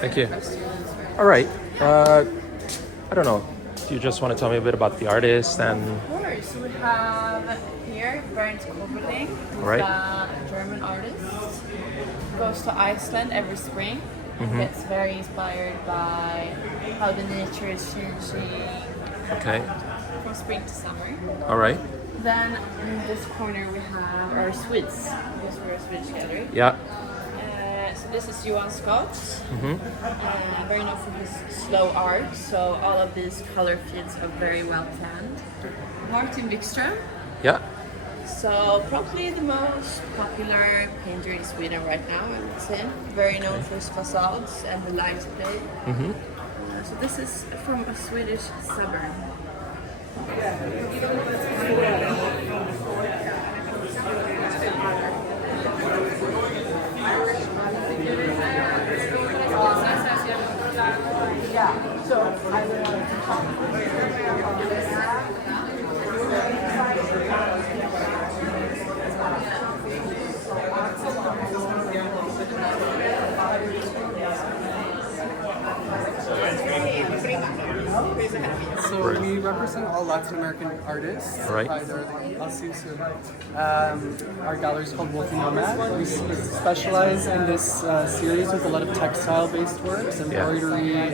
Thank you. All right. I don't know. Do you just want to tell me a bit about the artist and? Of course, we have here Bernd Koberling, Right. a German artist. Goes to Iceland every spring. Gets very inspired by how the nature is changing. Okay. From spring to summer. All right. Then in this corner we have our Swedes, because we're a Swedish gallery. Yeah. So this is Johan Scott, very known for his slow art, so all of these color fields are very well planned. Martin Wikström, Yeah. so probably the most popular painter in Sweden right now, I would say. Very known for his facades and the light play. So this is from a Swedish suburb. So we represent all Latin American artists. Right. Our gallery is called Volta. We specialize in this series with a lot of textile-based works, embroidery,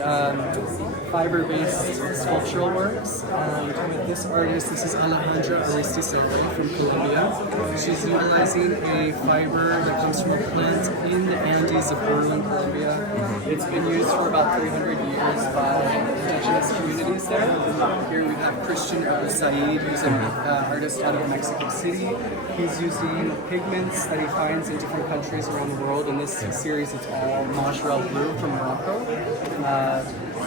fiber-based sculptural works. With this artist, this is Alejandra Aristizábal from Colombia. She's utilizing a fiber that comes from a plant in the Andes of Peru and Colombia. It's been used for about 300 years by indigenous communities there. Here we have Christian Said, who's an artist out of Mexico City. He's using pigments that he finds in different countries around the world. In this series, it's all Majorelle blue from Morocco.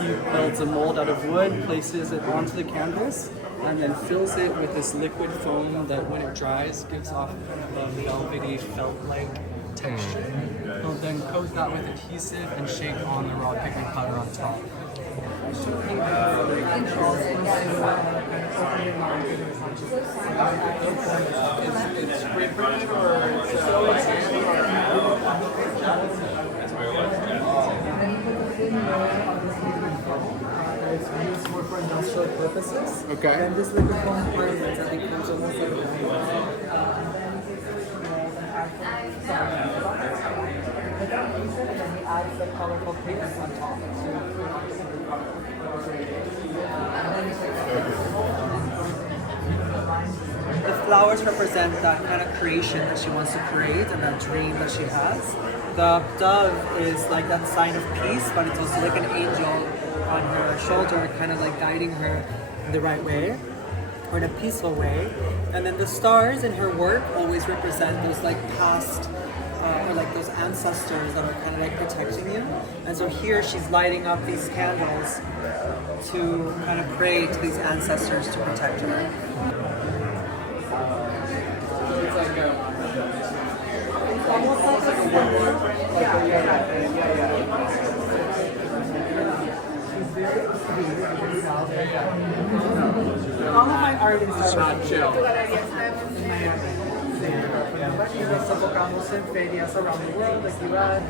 He builds a mold out of wood, places it onto the canvas, and then fills it with this liquid foam that, when it dries, gives off a velvety felt-like texture. He'll then coat that with adhesive and shake on the raw pigment powder on top. It's repurposed or it's used more for industrial purposes. Okay. And this liquid foam fragrance, I think, comes almost like and he adds the colorful pigments on top. The flowers represent that kind of creation that she wants to create and that dream that she has. The dove is like that sign of peace, but it's also like an angel on her shoulder, kind of like guiding her in the right way, or in a peaceful way. And then the stars in her work always represent those like past, or like those ancestors that are kind of like protecting you. And so here she's lighting up these candles to kind of pray to these ancestors to protect her. It's like almost like a symbol. All of my artists are But in ferias around the world, like US.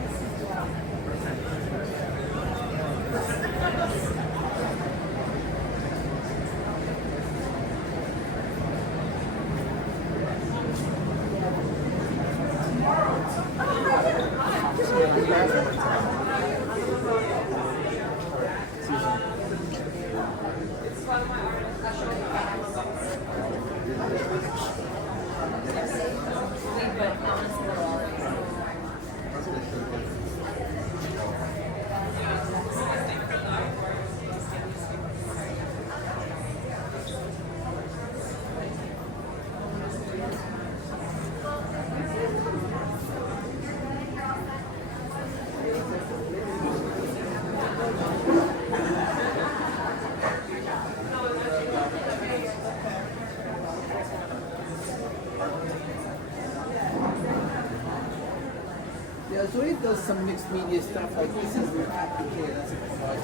Yeah, Zoe does some mixed media stuff. Like this is the applicator. That's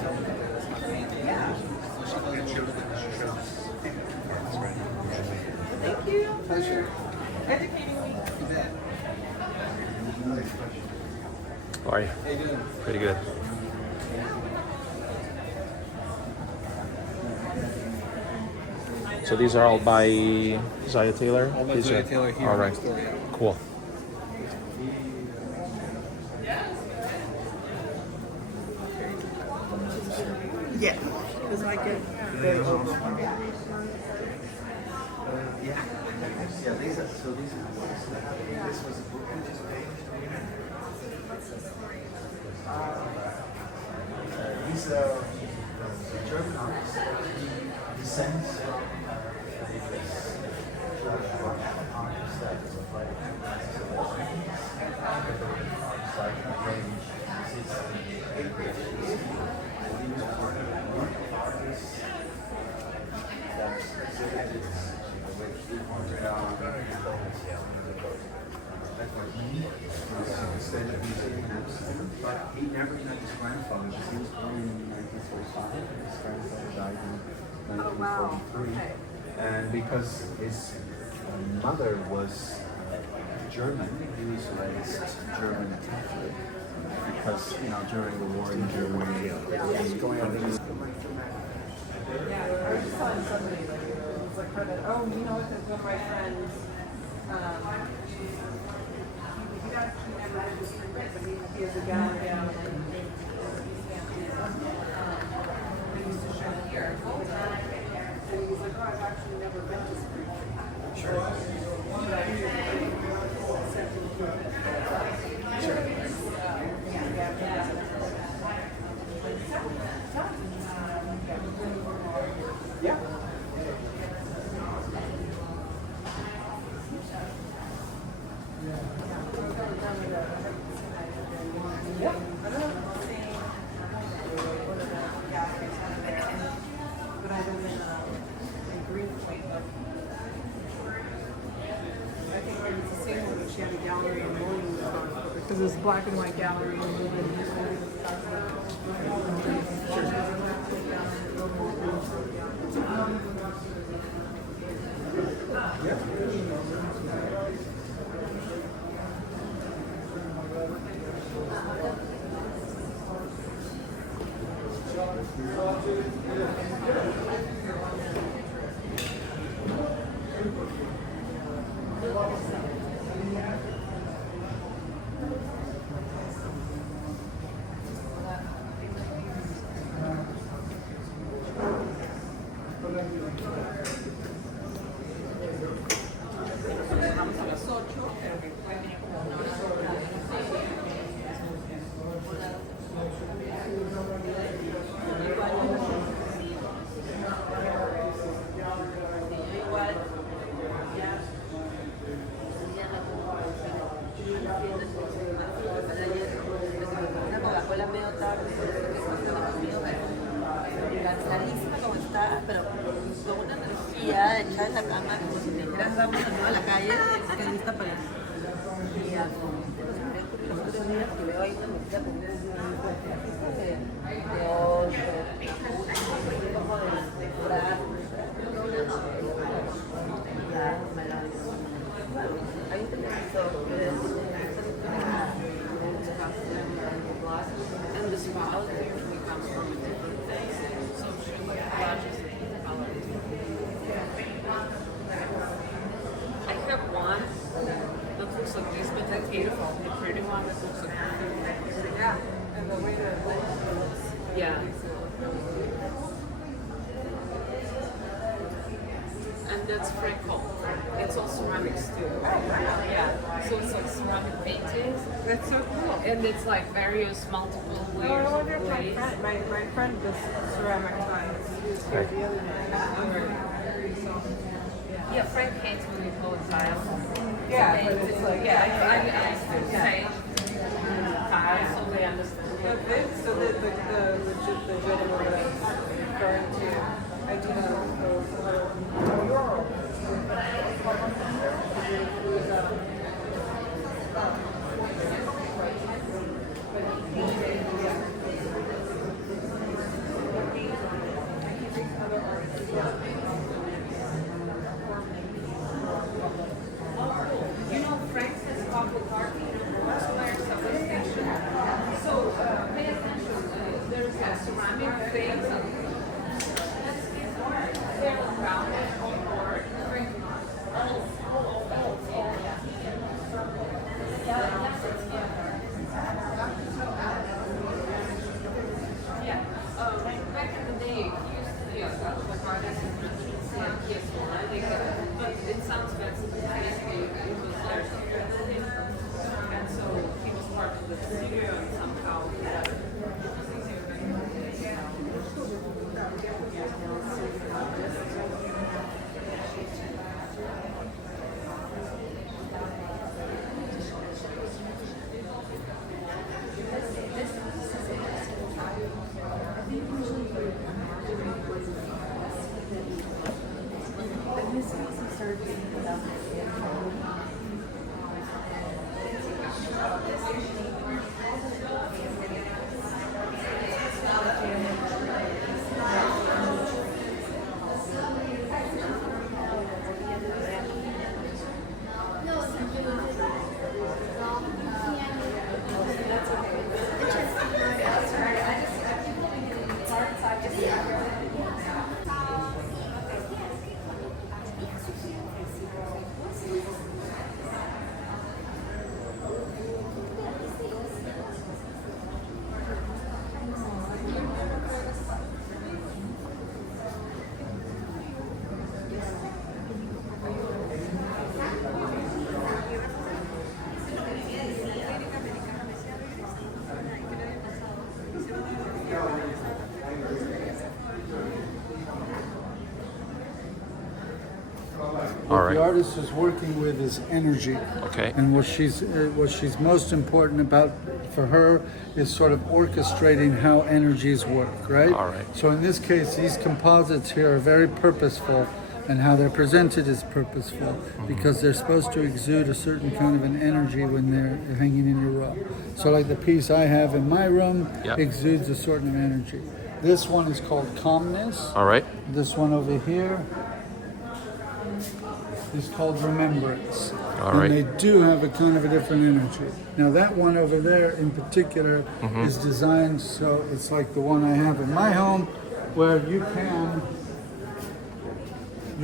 Yeah. so she does a little bit of that. Thank you. Pleasure. Educating me. You bet. How are you? How you doing? Pretty good. So these are all by Zaya Taylor? All by These Zoe are- Taylor here All in right. the store, yeah. Cool. Yeah. Because I get very overwhelmed. Yeah, these are, so these are, this was a book you just made. These are German artists. He descends from this George Rush artist that was a writer in the 1970s. Like a range, he was working on a work of artists that's exhibited which we pointed out that's what he was instead of museum in Amsterdam, but he never met his grandfather because he was born in 1945 and his grandfather died in 1943. And because his mother was German, he was raised German Catholic because, you know, during the war in Germany, it was going on. Yeah, I was just telling somebody, like, it was like, oh, you know what, that's one of my friends, he never had this print, but he has a gallery down in he used to show here, Volta, and he's like, oh, I've actually never been to Spring. Sure. Yeah. But I live in Greenpoint. I think it's the same one, but she had a gallery in Williamsburg because it's black and white gallery in Cansadísima como está, pero con una energía echada en la cama, como si me dijeras vamos a toda la calle, estoy lista para eso. Y los otros días que veo ahí una mesita con de 8, como de curar, hay un televisor and the spouse usually comes from different things, so she watches the colors. I have one that looks like this, but that's beautiful. The pretty one that looks like this. yeah, and the way that it looks. Yeah. And that's Franco. It's all ceramics too. Yeah. So it's like ceramic paintings. That's so cool. And it's like various multiple Oh, layers I wonder of if glaze. my friend does ceramic tiles. He was here the other day. Yeah, Frank paints what we call tile. Yeah, but it's like I still say tile, so they understand. So the gentleman that I'm referring to, I do those little murals. All What right. the artist is working with is energy. Okay. And what she's most important about for her is sort of orchestrating how energies work, right? All right. So in this case, these composites here are very purposeful, and how they're presented is purposeful because they're supposed to exude a certain kind of an energy when they're hanging in your room. So like the piece I have in my room Yep. exudes a certain energy. This one is called calmness. All right. This one over here is called remembrance. All and right. they do have a kind of a different energy. Now that one over there in particular is designed so it's like the one I have in my home where you're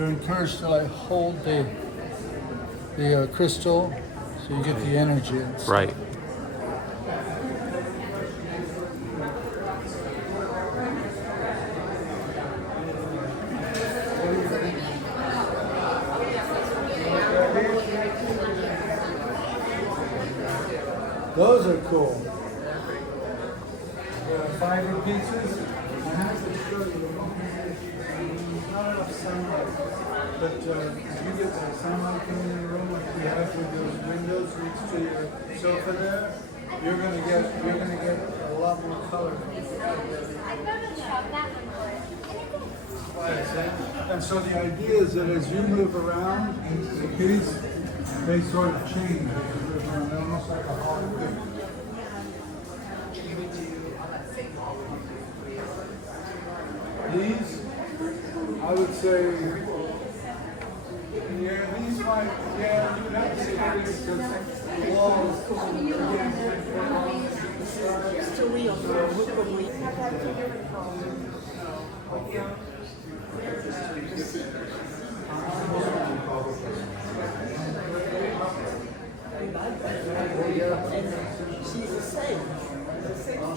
encouraged to like hold the crystal so you get the energy. And stuff. Right. Those are cool. Fiber pieces. I have to show you. There's not enough sunlight, but if you get that sunlight coming in the room like you have with those windows next to your sofa there, you're gonna get a lot more color. And so the idea is that as you move around, the piece, they sort of change. They're almost like a hologram. These, I would say, yeah, these might, yeah, you would have to say these because the walls, She's the same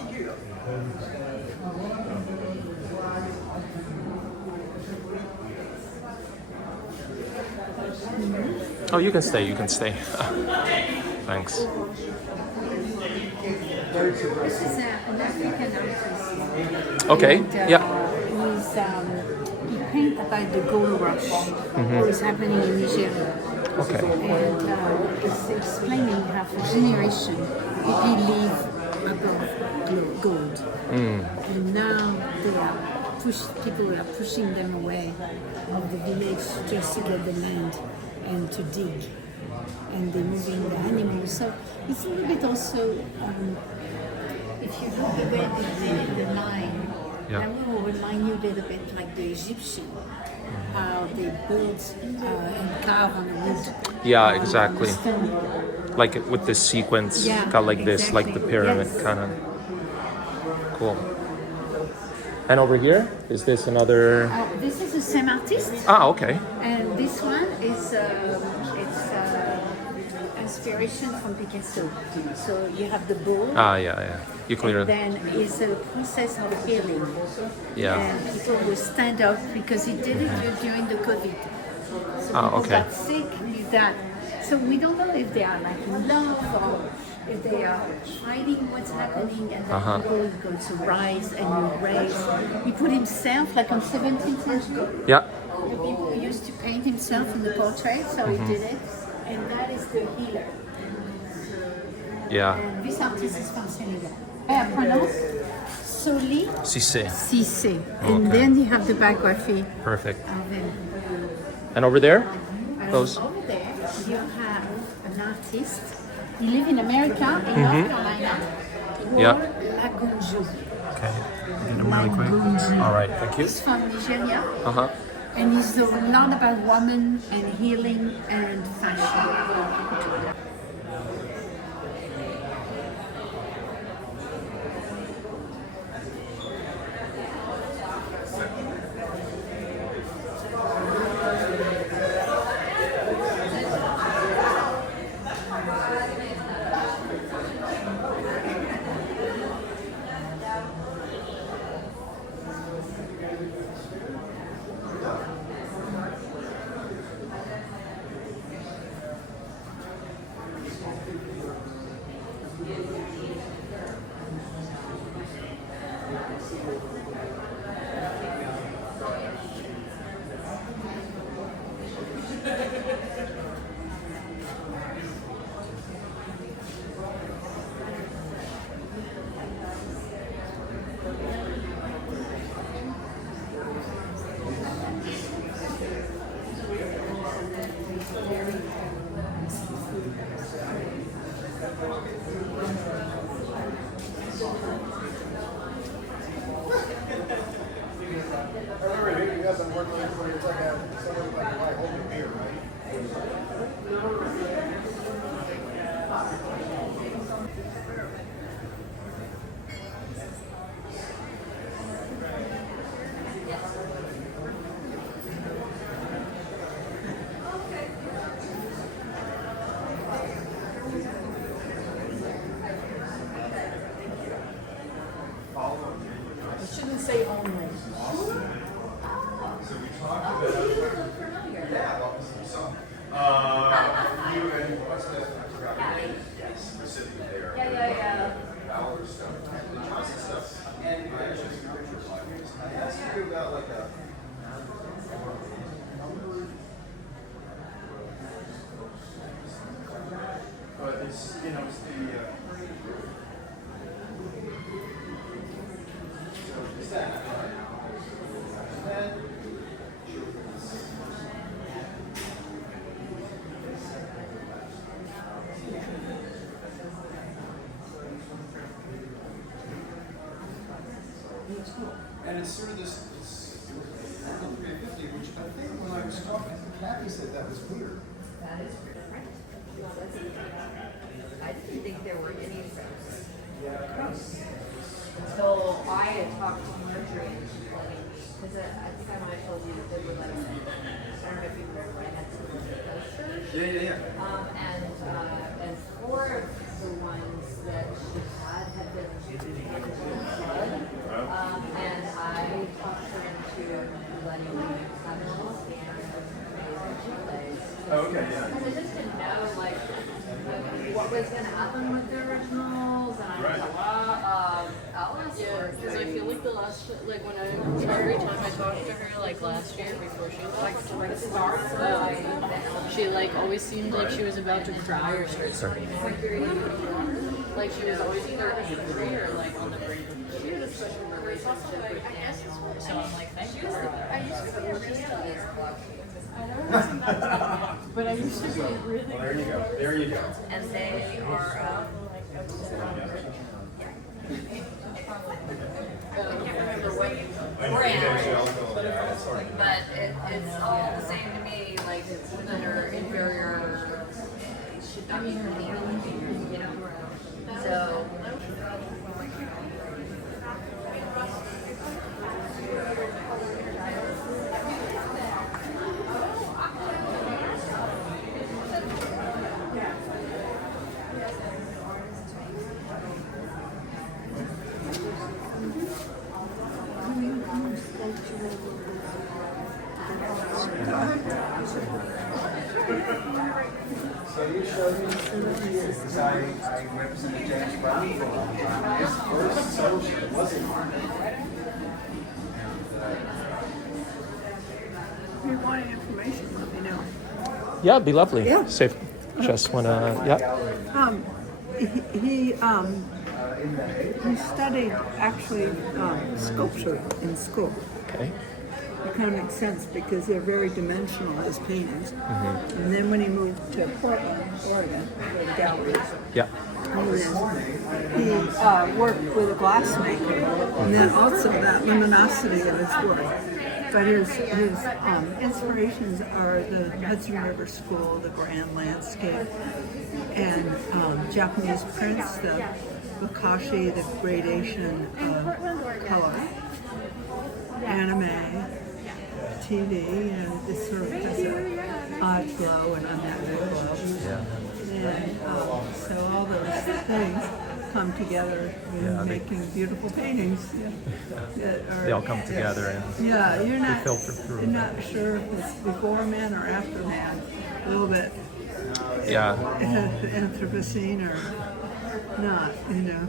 figure. Oh, you can stay. You can stay. Thanks. This is an African artist. Okay. And, Yeah. He paints about the gold rush, what was happening in Nigeria. Okay. And it's explaining how for generation people live above gold. And now people are pushing them away of the village just to get the land and to dig. And they're moving the animals. So it's a little bit also, if you look the way they did the line, Yeah. that will remind you a little bit like the Egyptian, how they build and carve on the wood. Yeah, on the exactly. stone. like with this sequence, Yeah, kind of like this, like the exactly. pyramid Yes. kind of. Cool. And over here, is this another? This is the same artist, Ah, okay. and this one is inspiration from Picasso. So you have the bull. Ah, yeah. You And clear. then is a process of healing. Yeah. And people will stand up because he did it during the COVID. So people okay. got sick with that. So we don't know if they are like in love or if they are fighting what's happening, and then people is going to rise and you raise. He put himself like on 17th century. Yeah. The people used to paint himself in the portrait, so he did it. And that is the healer. Yeah. And this artist is from Senegal. I pronounce Soli Cissé. Cissé. And Okay. then you have the biography Perfect. of him. And over there, And those. over there, you have an artist. He lives in America, in North Carolina. Yeah. Lagunju. Okay. Get them really quick. All right. Thank you. He's from Nigeria. Uh-huh. And he's a lot about women and healing and fashion. It shouldn't say only. But it's, you know, it's the, and it's sort of this, it's 350, which I think when I was talking, Kathy said that was weird. That is different. I didn't think there were any of those. Until I had talked to Marjorie and she was letting me, because I think I might have told you that they were letting me, I don't know if you remember, I had some of the posters. And four of the ones that she had been given to blood. And I talked her into letting me have it all scanned and plays. Okay, yeah. Because I just didn't know, like, what was going to happen with the originals, and I was like, Alice? Yeah, because I feel like the last, like when every time I talked to her, like last year before she left, she like always seemed like she was about to cry or start sobbing. Like she was always either angry or like on the brink. She had a special relationship with Nancy, so I'm like, thank you for that. I used to be really But I used to be really. Well, there you go. There you go. and they are, I can't remember what brand, but it's all the same to me, like it's under inferior, it should not be for me. represented James Brown for a long time. His first social was in art. If you want any information, let me know. Yeah, it'd be lovely. Yeah. Safe. Just wanna, yeah. He studied actually sculpture in school. Okay. It kind of makes sense because they're very dimensional as paintings. And then when he moved to Portland, Oregon, where the gallery is, Yeah. he worked with a glassmaker, and then also that luminosity of his work. But his inspirations are the Hudson River School, the grand landscape, and Japanese prints, the bokashi, the gradation of color, anime, TV, and this sort of has an odd glow and unnatural glow. Yeah. And so all those things come together in making beautiful paintings. That are, They all come together and yeah, you're filter through. You're not sure if it's before man or after man. A little bit Yeah. Anthropocene or not, you know.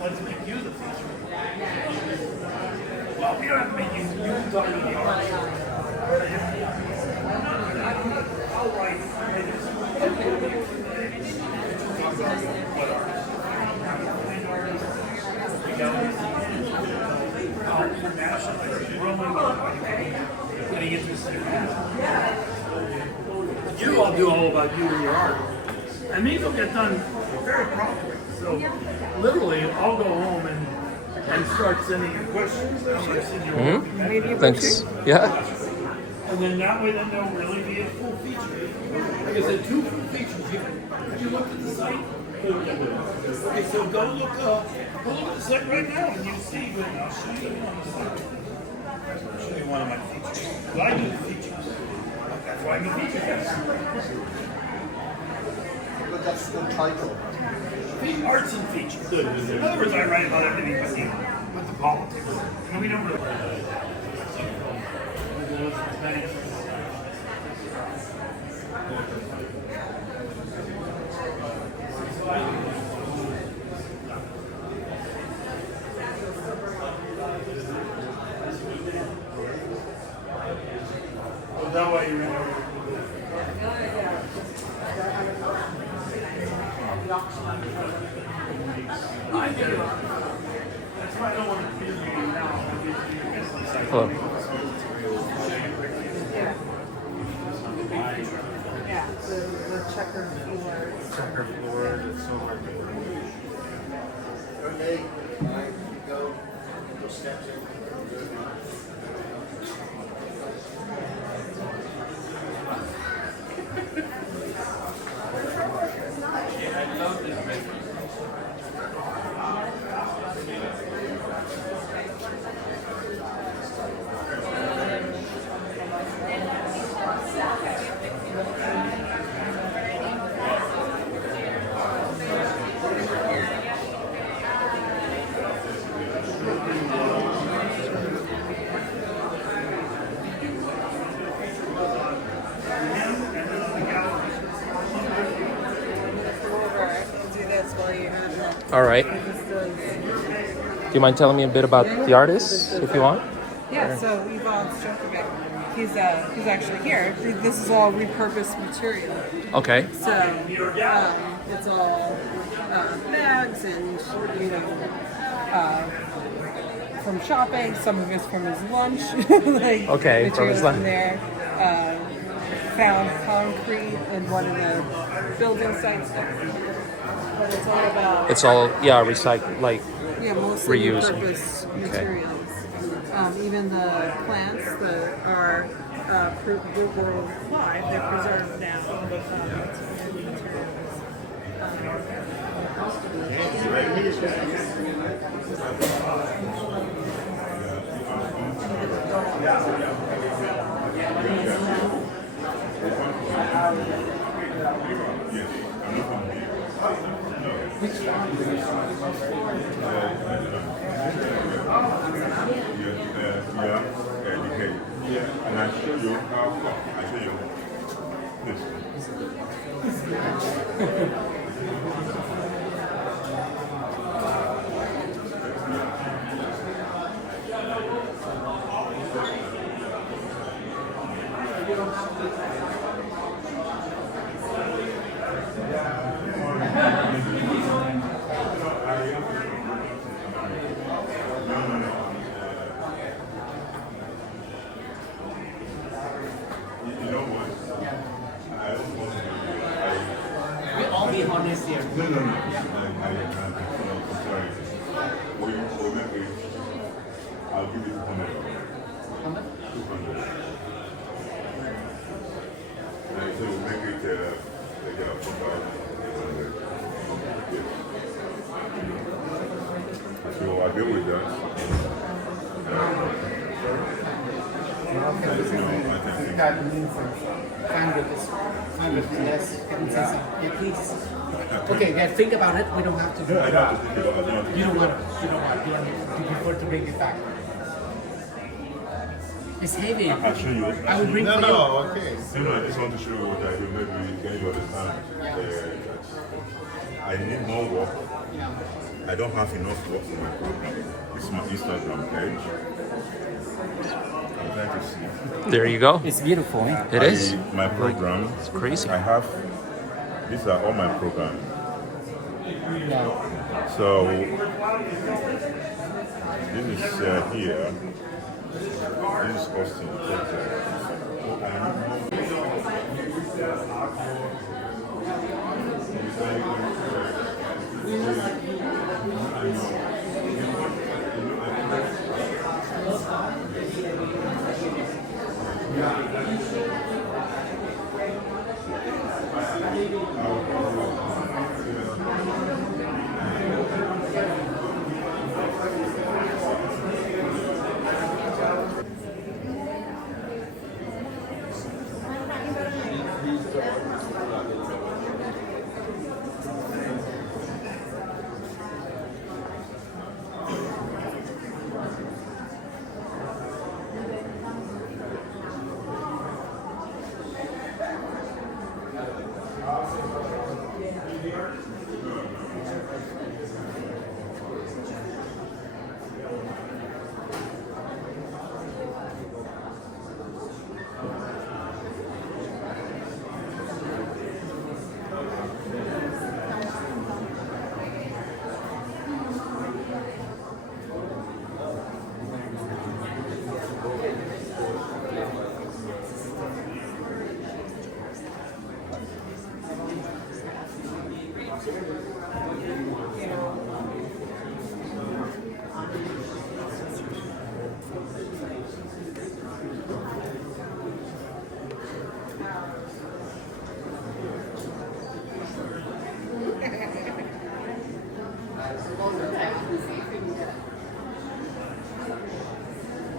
Let's make you the feature. Well, we don't have to make you talk to the artist. I'll write. What artist? Nationalities. We're only getting into this. You all do all about you and your art. And these will get done very promptly. So literally, I'll go home and start sending you questions. I'm going to send you a Thanks. Yeah. And then that way, then there'll really be a full feature. Like I said, 2 full features here. Have you looked at the site? Okay, so go look at the site right now, and you see. But I'll show you on the site. I'll show you one of my features. Well, I do the features. That's why I'm a feature guy. But that's the title. Arts and features. In other words, I write about everything with the politics. And we don't really. Hello. Yeah, the checker floor. Checker floor, it's so hard to All right. Do you mind telling me a bit about the artist, if you want? Yeah, so Yvonne Strokovic, he's actually here. This is all repurposed material. Okay. So it's all bags and, you know, from shopping. Some of it's from his lunch. Like Okay, from his materials lunch. in there. Found concrete in one of the building sites there. But it's all about... It's all, yeah, recycled, like, Yeah, mostly reused. repurposed Okay. materials. Even the plants that are were live, they're preserved now. And I show you how far. I show you this. We'll all be honest here. No. I'm sorry. I'll give you 200. How much? 200. And so we'll make it like a 4,800. Yes. So I'll deal with that. That means 500 less. Yeah, please. Okay, yeah, think about it. We don't have to do it. I don't have to think about it. You don't want it. You don't want it. You prefer to bring it back. It's heavy. I'll show you. I will bring for you. Okay. No, I just want to show you what I do. Maybe you understand. I need more work. I don't have enough work for my program. This is my Instagram page. I'm trying to see. there you go. It's beautiful. It is. My program. It's crazy. I have. These are all my programs. Yeah. So this is here. This is Austin, Texas.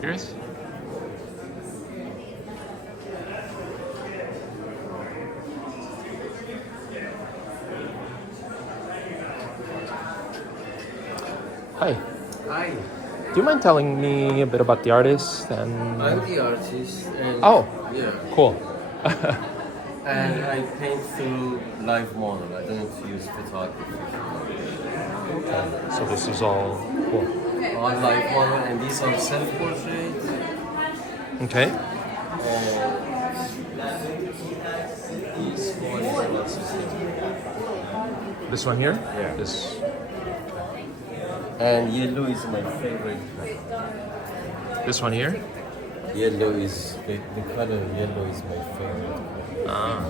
Yours? Hi. Hi, Do you mind telling me a bit about the artist and? I'm the artist and Oh, yeah, cool. and I paint through live model. I don't use photography. So this is all cool. All live model, and these are self-portraits. Okay. These one is also This one here? Yeah. This. and yellow is my favorite. This one here? Yellow is the color yellow is my favorite. Ah.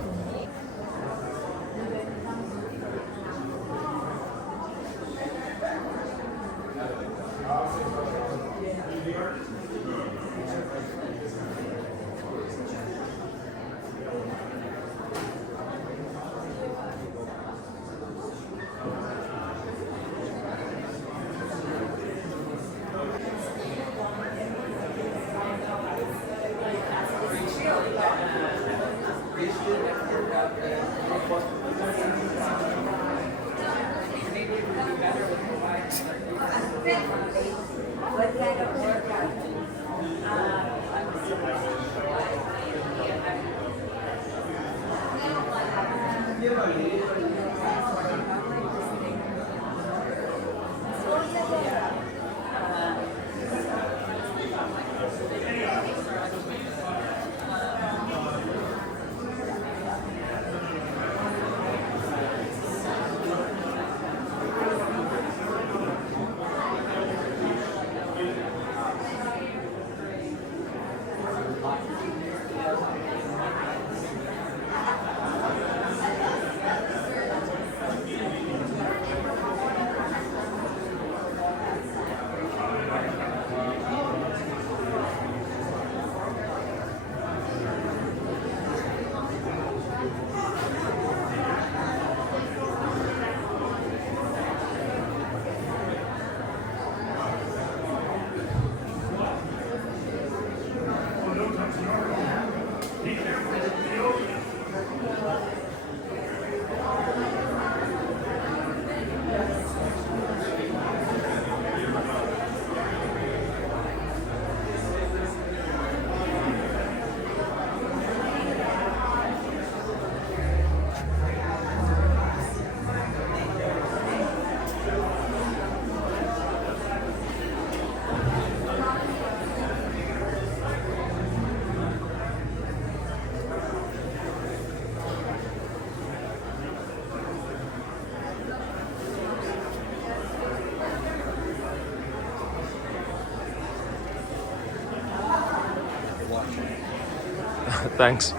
Thanks.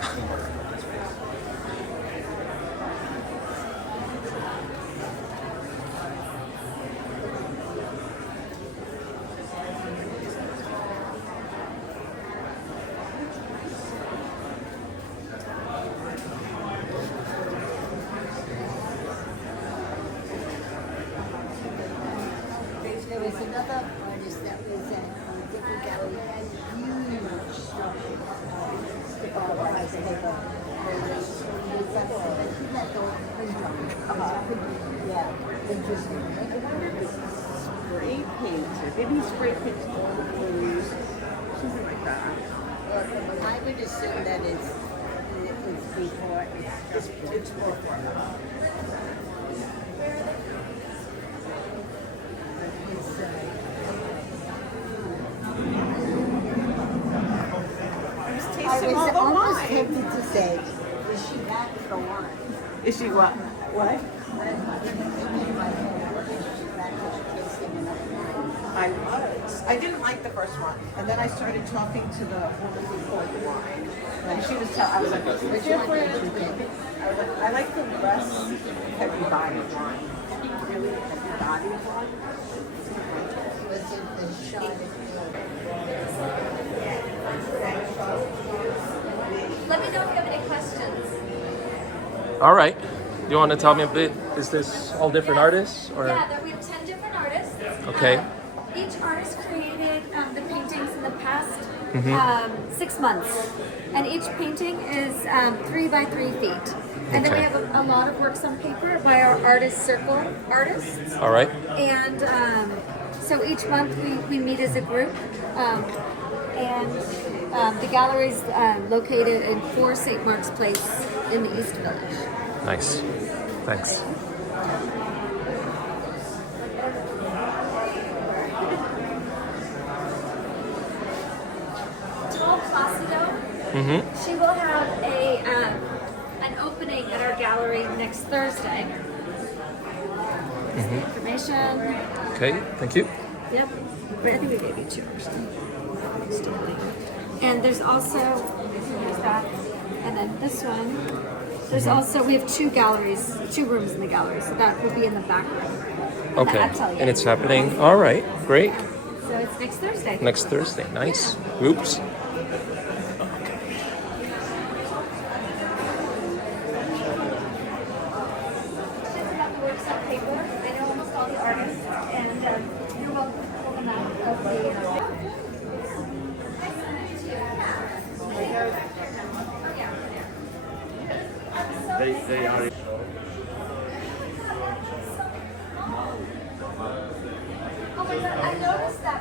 There was another artist that was at different gallery, huge structure. Spray painted. Maybe he spray paints all the blues, something like that. I would assume that it's before It's before. I was almost tempted to say, is she back for wine? Is she what? What? I was. I didn't like the first one, and then I started talking to the woman who poured the wine, and she was telling. I was like, "It's different." I like the less heavy body one. Really heavy body one. Let me know if you have any questions. All right. You want to tell me a bit? Is this all different artists, or? Yeah, we have 10 different artists. Okay. Each artist created the paintings in the past 6 months, and each painting is 3 by 3 feet. And then we have a lot of works on paper by our artist circle artists. All right. And so each month we meet as a group, and the gallery is located in 4 St. Mark's Place in the East Village. Nice. Thanks. She will have an opening at our gallery next Thursday. Information. Okay, thank you. Yep. But I think we gave you 2 hours. And there's also, here's that. And then this one. There's also, we have 2 galleries, 2 rooms in the gallery. So that will be in the back room. Okay. And it's happening. All right, great. So it's next Thursday. Next Thursday. Nice. Oops. They are. Oh my God, I noticed that.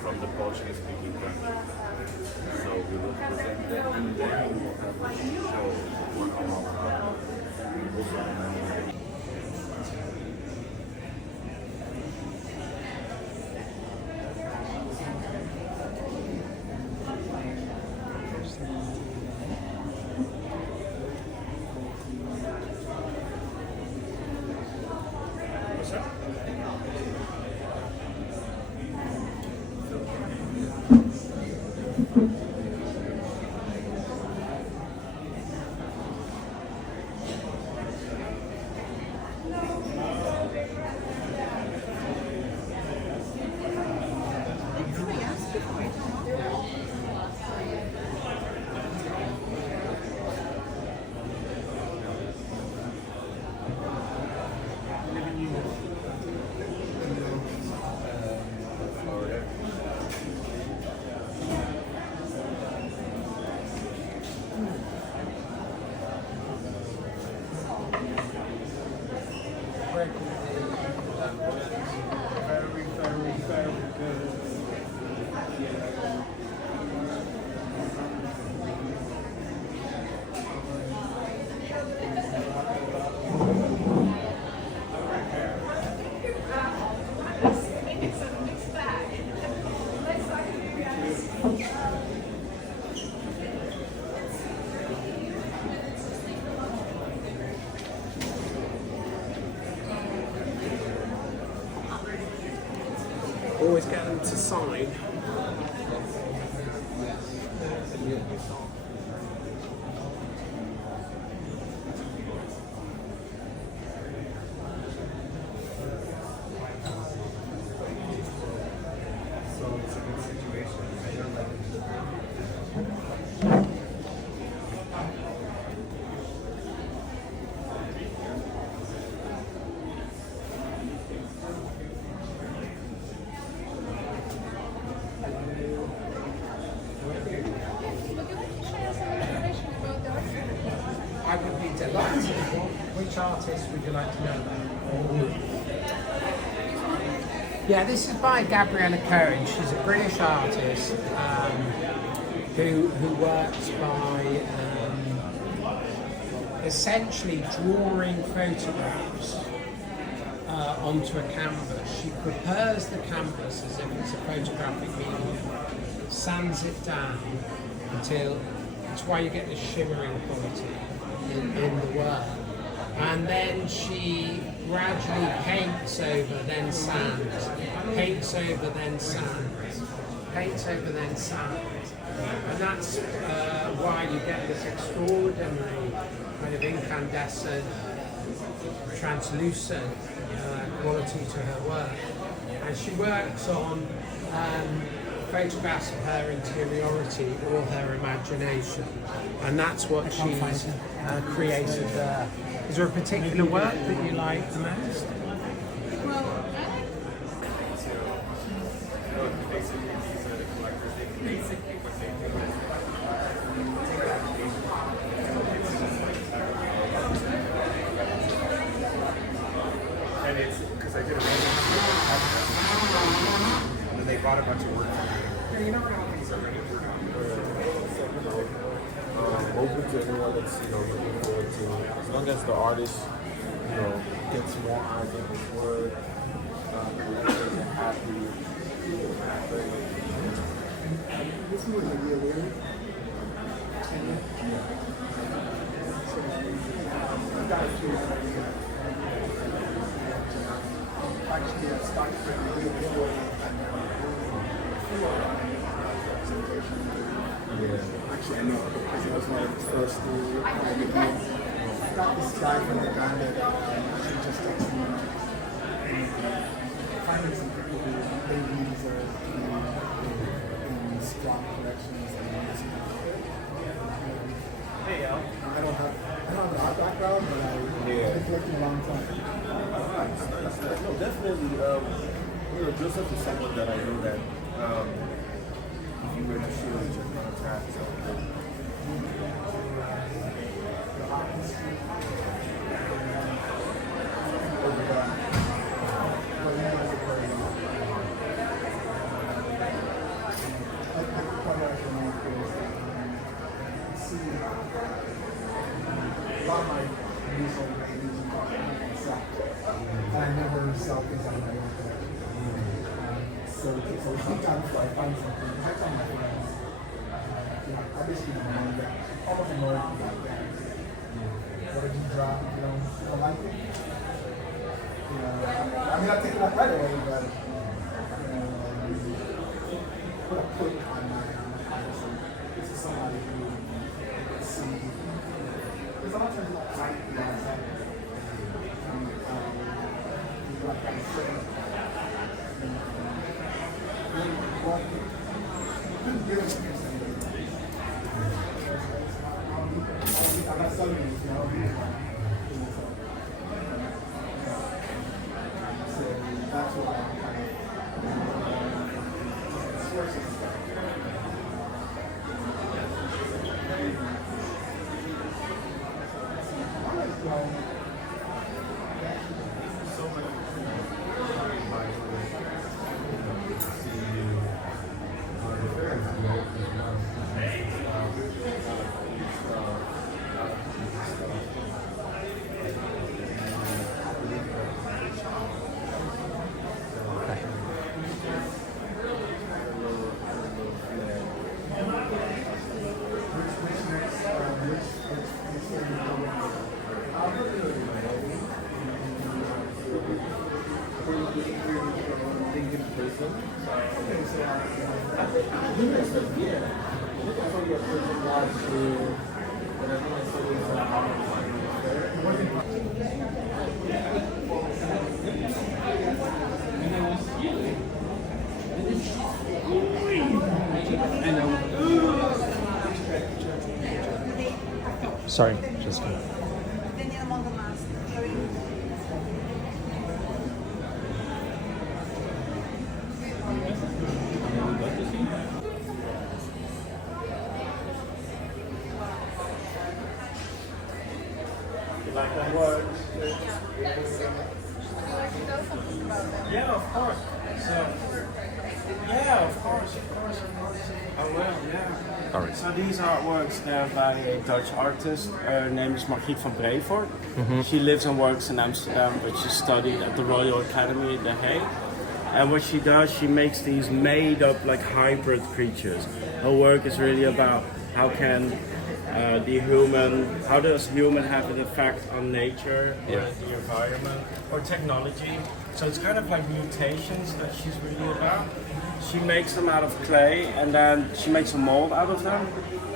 From the Portuguese speaking country. So we will present them and then we will have a show for our Always get them to sign. I would be delighted. Which artist would you like to know about? Yeah, this is by Gabriella Cohen. She's a British artist who works by essentially drawing photographs onto a canvas. She prepares the canvas as if it's a photographic medium, sands it down until that's why you get the shimmering quality in the work. And then she gradually paints over, then sands, paints over, then sands, paints over, then sands. And that's why you get this extraordinary kind of incandescent, translucent quality to her work. And she works on photographs of her interiority or her imagination. And that's what she's created there. Is there a particular work that you like the most? And it's because I did a and then they bought a bunch of work from me. Yeah, you never know how things are going to turn out. Open to anyone that's looking forward to, as long as the artist gets more eyes on his work, they're happy. This one would be a weird. Actually, I started with a video Actually, I know because it was one of the first to I got this guy from the guy that actually just texted me. Finding some people who they use in squat collections and music. Hey, Al. I don't have an art background, but I've been collecting a long time. Nice. No, definitely. Joseph is someone that I know that if you were to show each other on a task, I never sell things on my own. So sometimes I find something, I tell my friends, I basically know that almost know about that. What did you drop? You don't like it? I mean, I take it up right away, but put a click on my house. This is somebody who see. There's a lot of times like that. Sorry, just kidding. Yeah, of course. So Yeah, of course. I will, yeah. All right. So these artworks, they're by a Dutch artist. Her name is Margriet van Brevoort. She lives and works in Amsterdam, but she studied at the Royal Academy in The Hague. And what she does, she makes these made-up, like hybrid creatures. Her work is really about how does human have an effect on nature or the environment or technology. So it's kind of like mutations that she's really about. She makes them out of clay and then she makes a mold out of them.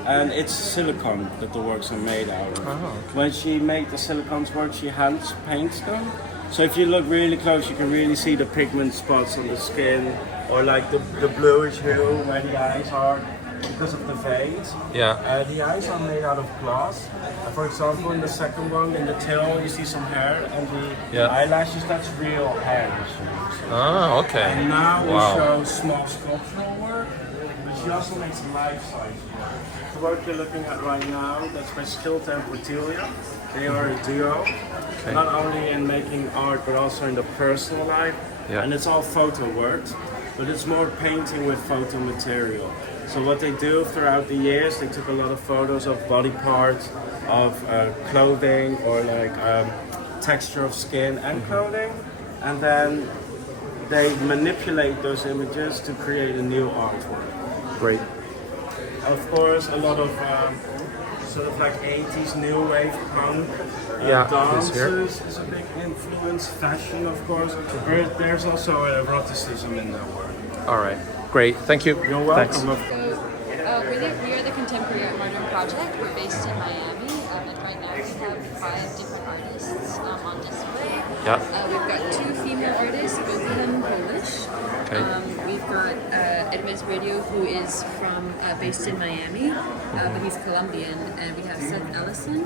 And it's silicone that the works are made out of. When she made the silicones work, she hand paints them. So if you look really close, you can really see the pigment spots on the skin or like the bluish hue where the eyes are because of the veins. Yeah. The eyes are made out of glass. For example, in the second one, in the tail, you see some hair and the eyelashes, that's real hair. Oh, okay. And now we show small sculptural work, but she also makes life-size work. The work you're looking at right now, that's by Stilte and Portraiture. They are a duo, not only in making art, but also in the personal life. And it's all photo work, but it's more painting with photo material. So what they do throughout the years, they took a lot of photos of body parts, of clothing, or like texture of skin and clothing, and then they manipulate those images to create a new artwork. Great. Of course, a lot of sort of like 80s new wave punk. Dances is a big influence. Fashion, of course. There's also eroticism in their work. All right. Great. Thank you. You're welcome. So, we are the Contemporary Art Modern Project. We're based in Miami, and right now we have 5 different artists on display. We've got 2 female artists, both of them Polish. We've got Edmund Radio, who is from based in Miami, but he's Colombian, and we have Seth Ellison.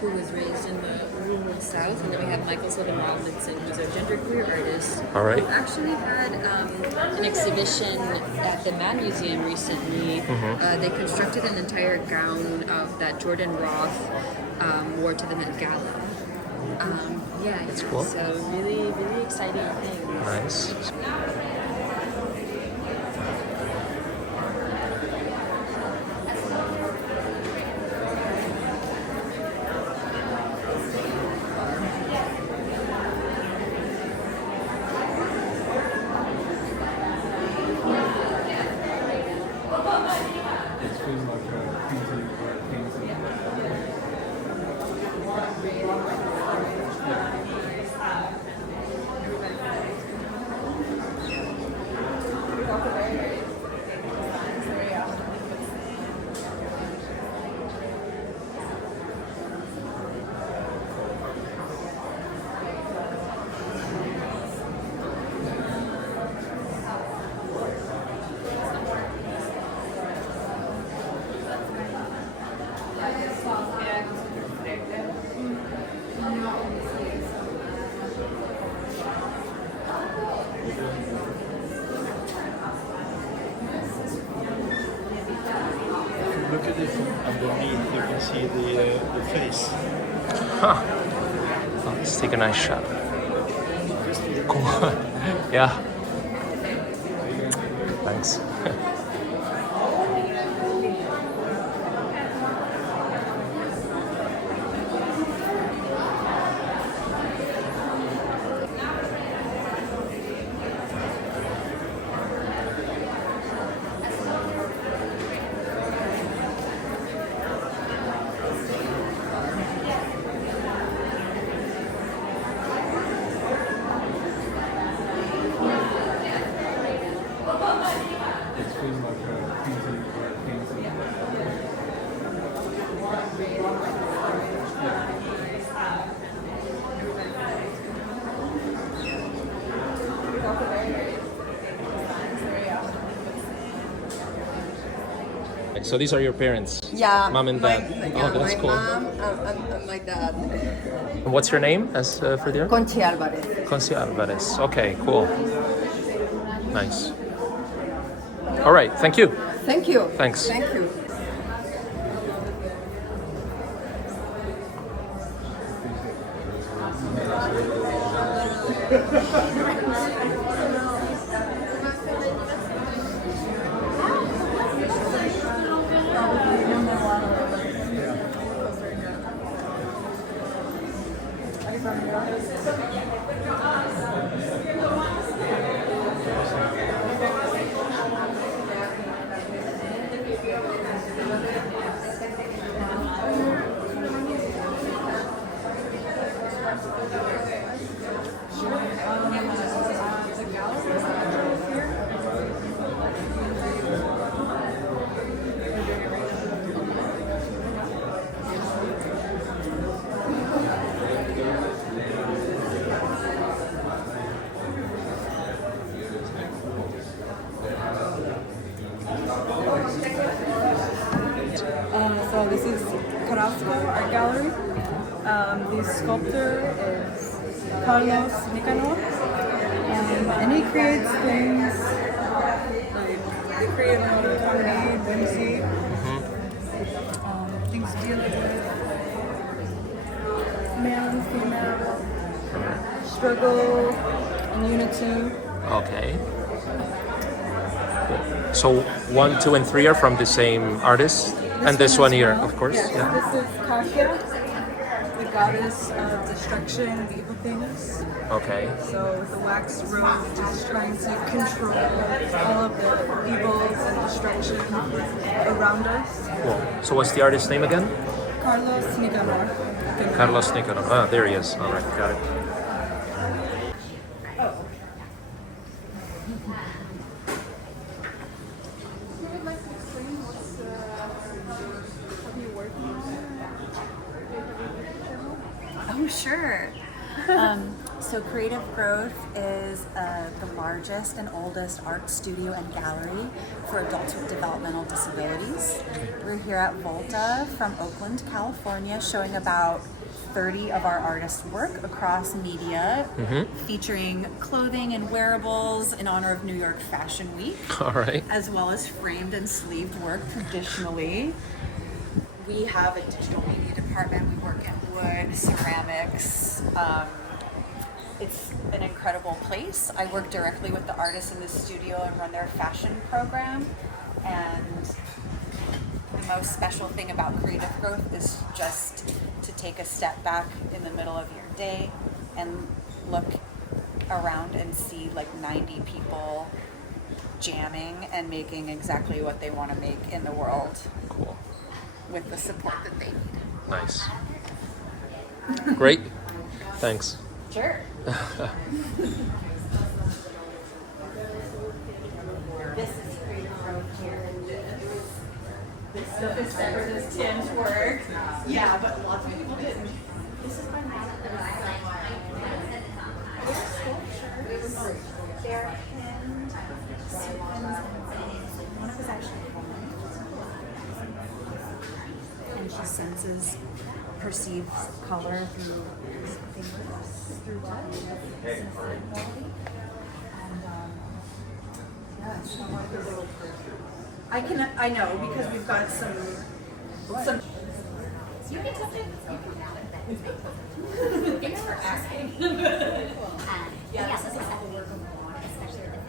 Who was raised in the rural South, and then we have Michael Sullivan Robinson, who's a genderqueer artist. Who actually had an exhibition at the Mad Museum recently. They constructed an entire gown of that Jordan Roth wore to the Met Gala. That's cool. So really, really exciting things. Nice. Look at it from underneath, you can see the face. Let's take a nice shot. Cool. Yeah. Thanks. So these are your parents? Yeah. Mom and dad? That's cool. My mom and my dad. And what's your name as for the art? Conchi Alvarez. Conchi Alvarez. Okay, cool. Nice. All right, thank you. Thank you. Thanks. Thank you. This is Carrasco Art Gallery. The sculptor is Carlos Nicanor, and he creates things like they create a lot of comedy, whimsy, things dealing with male and female struggle and unity. Okay. Cool. So 1, 2, and 3 are from the same artist, and this one here, of course. Yes, Yeah. this is Kafka, the goddess of destruction and evil things. Okay. So with the wax robe, just trying to control all of the evils and destruction around us. Cool. So what's the artist's name again? Carlos Nicanor. Carlos Nicanor. Ah, there he is. All right, got it. Oh, sure. So Creative Growth is the largest and oldest art studio and gallery for adults with developmental disabilities. We're here at Volta from Oakland, California, showing about 30 of our artists' work across media, featuring clothing and wearables in honor of New York Fashion Week. All right. As well as framed and sleeved work traditionally. We have a digital media department. We work in wood, ceramics. It's an incredible place. I work directly with the artists in the studio and run their fashion program. And the most special thing about Creative Growth is just to take a step back in the middle of your day and look around and see like 90 people jamming and making exactly what they want to make in the world. Cool. With the support that they need. Nice. Great. Thanks. Sure. This is Creative Growth here. This stuff is separate as tent work. Yeah, but lots of people didn't. This is my mom. They're sculptures. They're pinned sequins. One of us actually and she senses, perceives color through touch, quality. And yeah, it's not like a little I know because we've got some. You can touch it. Thanks for asking. Yeah, this is exactly where we want, especially with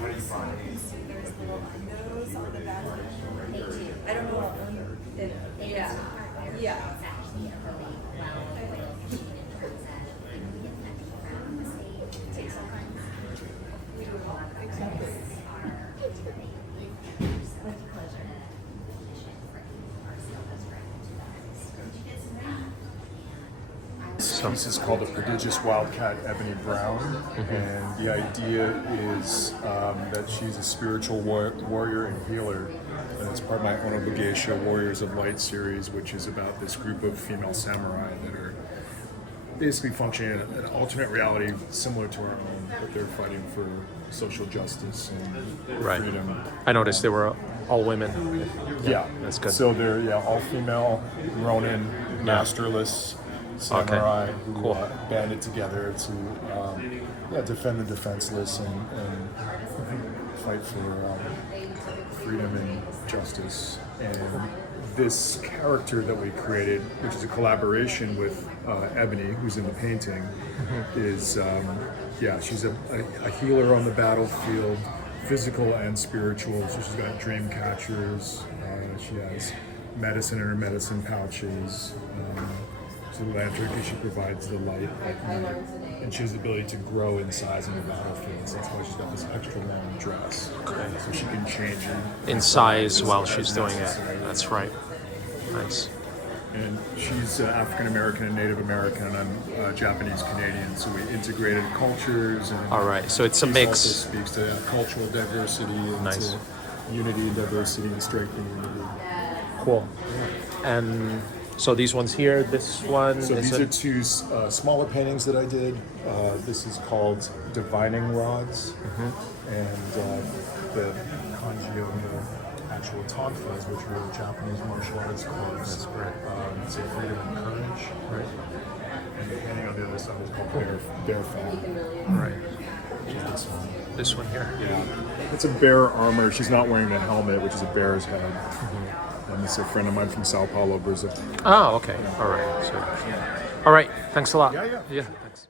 What do you find? There's little windows on the back. I don't know if yeah. Take some time. We do a lot of exactly. This piece is called The Prodigious Wildcat Ebony Brown, and the idea is that she's a spiritual warrior and healer, and it's part of my Onobugeisha Warriors of Light series, which is about this group of female samurai that are basically functioning in an alternate reality similar to our own, but they're fighting for social justice and freedom. I noticed they were all women. Yeah, that's good. So they're all female, Ronin, masterless samurai who banded together to defend the defenseless and fight for freedom and justice. And this character that we created, which is a collaboration with Ebony, who's in the painting, is she's a healer on the battlefield, physical and spiritual. So she's got dream catchers. She has medicine in her medicine pouches. She's a lantern because she provides the light at night, and she has the ability to grow in size in the battlefield. So that's why she's got this extra long dress, so she can change in size while she's doing it. That's right. Nice. And she's African American and Native American, and I'm Japanese Canadian. So we integrated cultures. And all right. So it's a mix. Also speaks to cultural diversity and to unity, diversity, and strength in unity. Cool. And So these ones here, this one. So this these one. are two smaller paintings that I did. This is called Divining Rods, and the kanji of the actual tonfas, which were Japanese martial arts clubs. That's right. Say freedom and courage, right? And the painting on the other side is called Bear Fan. Right. This one. This one here. Yeah. It's a bear armor. She's not wearing a helmet, which is a bear's head. And this is a friend of mine from Sao Paulo, Brazil. Oh, okay. All right. So, all right. Thanks a lot. Yeah. Yeah. Thanks.